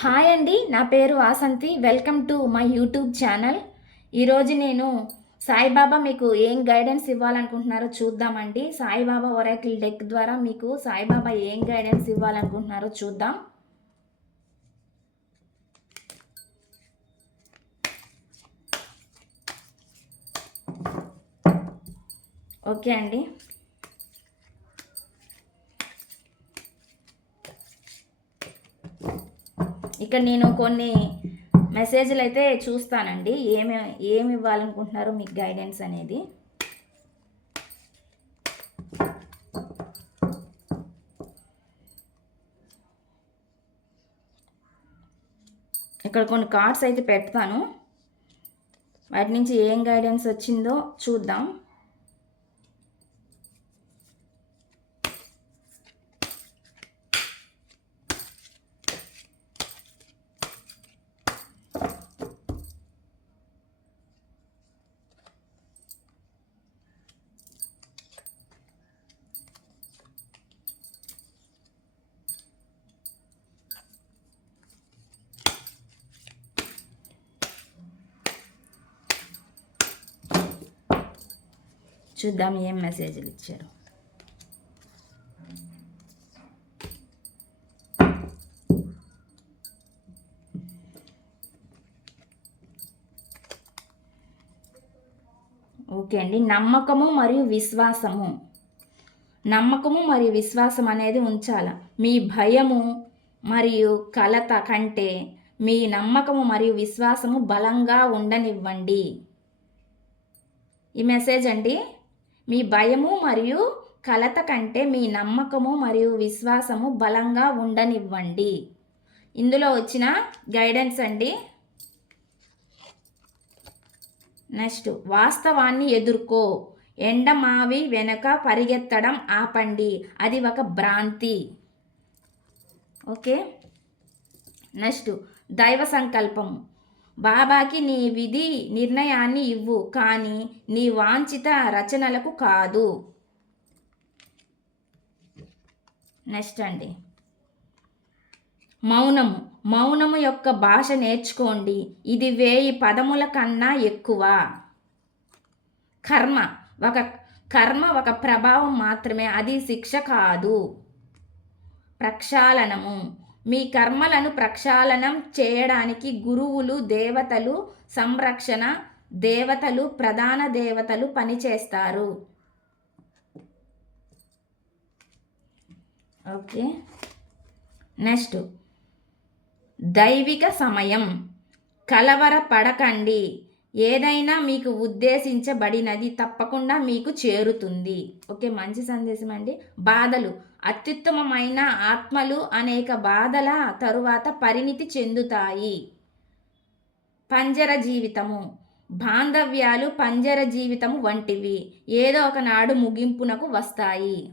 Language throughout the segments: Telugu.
హాయ్ అండి నా పేరు Vasanthi welcome to my YouTube channel. ఈరోజు నేను సాయిబాబా మీకు ఏం గైడెన్స్ ఇవ్వాలనుకుంటున్నారో చూద్దామండి. సాయిబాబా ఒరాకిల్ డెక్ ద్వారా మీకు సాయిబాబా ఏం గైడెన్స్ ఇవ్వాలనుకుంటున్నారో చూద్దాం. ఓకే అండి. ఇక్కడ నేను కొన్ని మెసేజ్లు అయితే చూస్తానండి. ఏమి ఏమి ఇవ్వాలనుకుంటున్నారో మీకు గైడెన్స్ అనేది? ఇక్కడ కొన్ని కార్డ్స్ అయితే పెడతాను. వాటి నుంచి ఏం గైడెన్స్ వచ్చిందో చూద్దాం. చూద్దాం ఏం మెసేజ్లు ఇచ్చారు ఓకే అండి. నమ్మకము మరియు విశ్వాసము. నమ్మకము మరియు విశ్వాసం అనేది ఉంచాల. మీ భయము మరియు కలత కంటే మీ నమ్మకము మరియు విశ్వాసము బలంగా ఉండనివ్వండి. ఈ మెసేజ్ అండి. మీ భయము మరియు కలత కంటే మీ నమ్మకము మరియు విశ్వాసము బలంగా ఉండనివ్వండి. ఇందులో వచ్చిన గైడెన్స్ అండి. నెక్స్ట్ వాస్తవాన్ని ఎదుర్కో. ఎండమావి వెనుక పరిగెత్తడం ఆపండి. అది ఒక భ్రాంతి. ఓకే? నెక్స్ట్ దైవ సంకల్పం బాబాకి నీ విధి నిర్ణయాన్ని ఇవ్వు కానీ నీ వాంఛిత రచనలకు కాదు. నెక్స్ట్ అండి. మౌనము. మౌనము యొక్క భాష నేర్చుకోండి. ఇది వేయి పదముల కన్నా ఎక్కువ. కర్మ. ఒక కర్మ ఒక ప్రభావం మాత్రమే. అది శిక్ష కాదు. ప్రక్షాళనము. మీ కర్మలను ప్రక్షాళనం చేయడానికి గురువులు దేవతలు సంరక్షణ దేవతలు ప్రధాన దేవతలు పనిచేస్తారు. ఓకే. నెక్స్ట్. దైవిక సమయం. కలవర పడకండి ఏదైనా మీకు ఉద్దేశించబడినది తప్పకుండా మీకు చేరుతుంది. ఓకే మంచి సందేశం అండి. బాధలు. అత్యుత్తమమైన ఆత్మలు అనేక బాధల తరువాత పరిణితి చెందుతాయి. పంజర జీవితము. బాంధవ్యాలు పంజర జీవితము వంటివి. ఏదో ఒకనాడు ముగింపునకు వస్తాయి.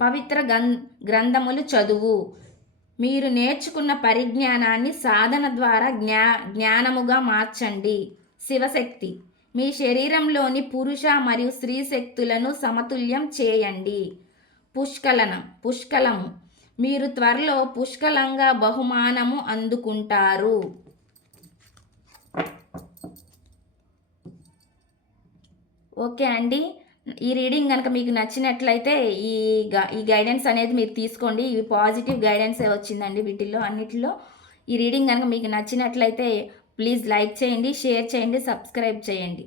పవిత్ర గ్రంథములు చదువు. మీరు నేర్చుకున్న పరిజ్ఞానాన్ని సాధన ద్వారా జ్ఞా జ్ఞానముగా మార్చండి. శివశక్తి. మీ శరీరంలోని పురుష మరియు స్త్రీ శక్తులను సమతుల్యం చేయండి. పుష్కలనం. పుష్కలము. మీరు త్వరలో పుష్కలంగా బహుమానము అందుకుంటారు. ఓకే అండి. ఈ రీడింగ్ కనుక మీకు నచ్చినట్లయితే ఈ ఈ గైడెన్స్ అనేది మీరు తీసుకోండి. ఇవి పాజిటివ్ గైడెన్సే వచ్చిందండి వీటిల్లో అన్నిటిలో. ఈ రీడింగ్ కనుక మీకు నచ్చినట్లయితే ప్లీజ్ లైక్ చేయండి షేర్ చేయండి సబ్స్క్రైబ్ చేయండి.